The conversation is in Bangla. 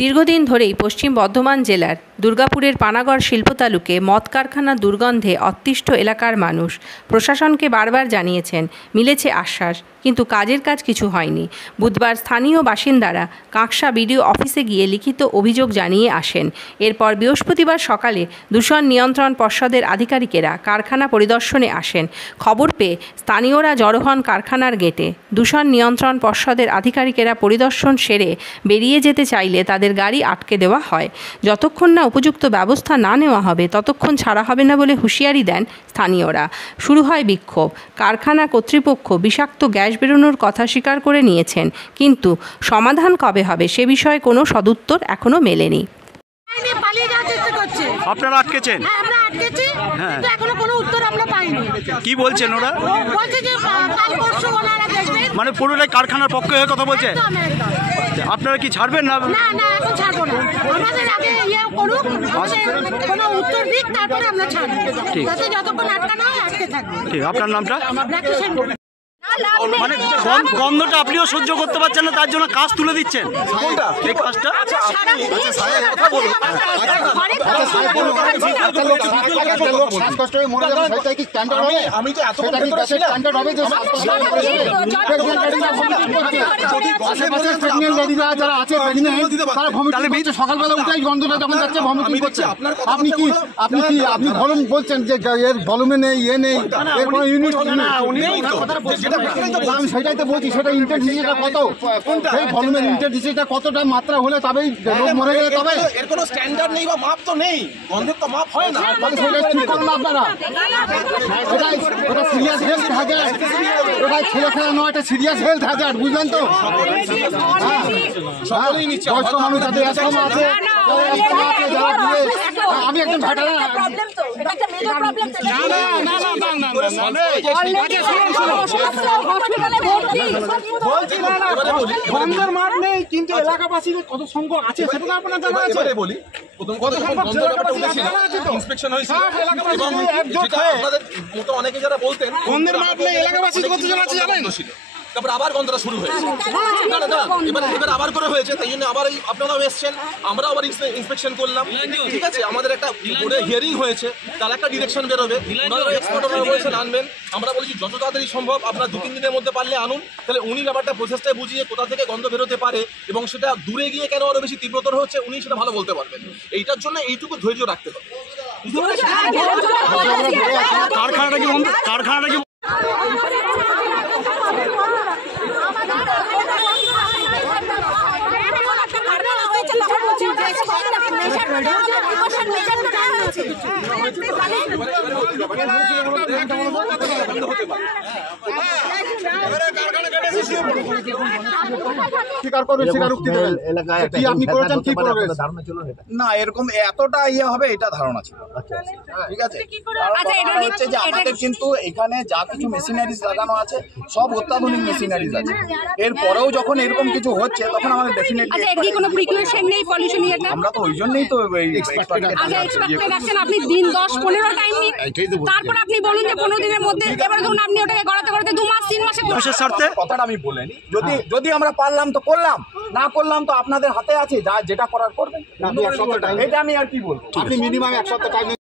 দীর্ঘদিন ধরেই পশ্চিম বর্ধমান জেলার দুর্গাপুরের পানাগড় শিল্প তালুকে মদ কারখানার দুর্গন্ধে অতিষ্ঠ এলাকার মানুষ প্রশাসনকে বারবার জানিয়েছেন, মিলেছে আশ্বাস, কিন্তু কাজের কাজ কিছু হয়নি। বুধবার স্থানীয় বাসিন্দারা কাঁকসা বিডিও অফিসে গিয়ে লিখিত অভিযোগ জানিয়ে আসেন। এরপর বৃহস্পতিবার সকালে দূষণ নিয়ন্ত্রণ পর্ষদের আধিকারিকেরা কারখানা পরিদর্শনে আসেন। খবর পেয়ে স্থানীয়রা জড়ো হন কারখানার গেটে। দূষণ নিয়ন্ত্রণ পর্ষদের আধিকারিকেরা পরিদর্শন সেরে বেরিয়ে যেতে চাইলে তাদের গাড়ি আটকে দেওয়া হয়। যতক্ষণ না উপযুক্ত ব্যবস্থা না নেওয়া হবে ততক্ষণ ছাড়া হবে না বলে হুঁশিয়ারি দেন স্থানীয়রা। শুরু হয় বিক্ষোভ। কারখানা কর্তৃপক্ষ বিষাক্ত গ্যাস বেরোনোর কথা স্বীকার করে নিয়েছেন, কিন্তু সমাধান কবে হবে সে বিষয়ে কোনো সদুত্তর এখনো মেলেনি। আপনারা আটকেছেন? হ্যাঁ, আমরা আটকেছি, কিন্তু এখনো কোনো উত্তর আমরা পাইনি। কি বলছেন ওরা? বলছে যে কাল পরশু ওনারা দেখবেন। মানে পুরোটাই কারখানার পক্ষে হয়ে কথা বলছে? আপনারা কি ছাড়বেন না? না না, এখন ছাড়বো না। আমাদের আগে করুক, কোনো উত্তর দিক, তারপরে আমরা ছাড়বো। যাতে যতক্ষণ আটকানো হয় আটকে থাকবে। ঠিক। আপনার নামটা? মানে গন্ধটা আপনিও সহ্য করতে পারছেন না, তার জন্য কাজ তুলে দিচ্ছেন? কোনটা এই কাজটা? সকালবেলা উঠে গন্ধটা যখন যাচ্ছে ভমিটিং করছে। আপনি কি বলছেন যে এর ভলুমে নেই, ইয়ে নেই, এর কোনো ইউনিট আমি সেটাই তো বলছি। সেটা ইন্টেন্সিটিটা কত, সেই ভলুমের ইন্টেন্সিটিটা কতটা মাত্রা হলে তবেই রোগ মরে গেলে তবে এর কোনো স্ট্যান্ডার্ড নেই বা মাপ তো নেই, গন্ধের তো মাপ হয় না। সেটা ঠিক করুন আপনারা। ওটা সিরিয়াস হেলথ হ্যাজার্ড, ওটা ছেলে খেলা নয়, এটা সিরিয়াস হেলথ হ্যাজার্ড, বুঝলেন তো? বয়স্ক মানুষ আছে, আমি একজন ভেটারান। গন্ধের মাঠ নেই, কিন্তু এলাকাবাসীদের কত সংখ্যক আছে সেটা আপনার জানা আছে? বলি, প্রথম কথা ইন্সপেকশন হয়েছে এবং আপনাদের মতো অনেকে যারা বলতেন গন্ধের মাঠ নেই, এলাকাবাসী কতজন আছে জানেন? তারপর আবার গন্ধটা শুরু হয়েছে। এবার আবার করে হয়েছে, তাই জন্য আবার আপনারাও এসছেন, আমরাও আবার ইন্সপেকশন করলাম। ঠিক আছে, আমাদের একটা বোর্ডে হিয়ারিং হয়েছে, তার একটা ডিরেকশন বেরোবে, এক্সপার্টরা বলেছেন আনবেন। আমরা বলছি যত তাড়াতাড়ি সম্ভব আপনারা 2-3 দিনের মধ্যে পারলে আনুন, তাহলে উনি ব্যাপারটা প্রসেসটা বুঝিয়ে কোথা থেকে গন্ধ বেরোতে পারে এবং সেটা দূরে গিয়ে কেন আরো বেশি তীব্রতর হচ্ছে উনি সেটা ভালো বলতে পারবেন। এইটার জন্য এইটুকু ধৈর্য রাখতে হবে। কারখানাটা কি না, এরকম এতটা ইয়ে হবে এটা ধারণা ছিল। ঠিক আছে, হচ্ছে যে আমাদের কিন্তু এখানে যা কিছু মেশিনারিজ লাগানো আছে সব অত্যাধুনিক মেশিনারিজ আছে। এরপরেও যখন এরকম কিছু হচ্ছে তখন আমাদের ডেফিনেটলি কোনো প্রিকশন নেই পলিউশন নিয়ে। আমরা তো ওই জন্যই তো আপনি দিন 10-15 টাইম নিন, তারপর আপনি বলুন যে 15 দিনের মধ্যে, এবার ধরুন আপনি ওটাকে গড়াতে 2 মাস 3 মাসে কথাটা আমি বলিনি। যদি আমরা পারলাম তো করলাম, না করলাম তো আপনাদের হাতে আছে, যা যেটা করার করবেন। এটা আমি আর কি বলবো। আপনি মিনিমাম 1 সপ্তাহ টাইম